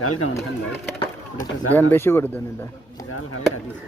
জাল কেমন খান ভাই? দেন বেশি করে দেন এটা। জাল হালকা দিছে।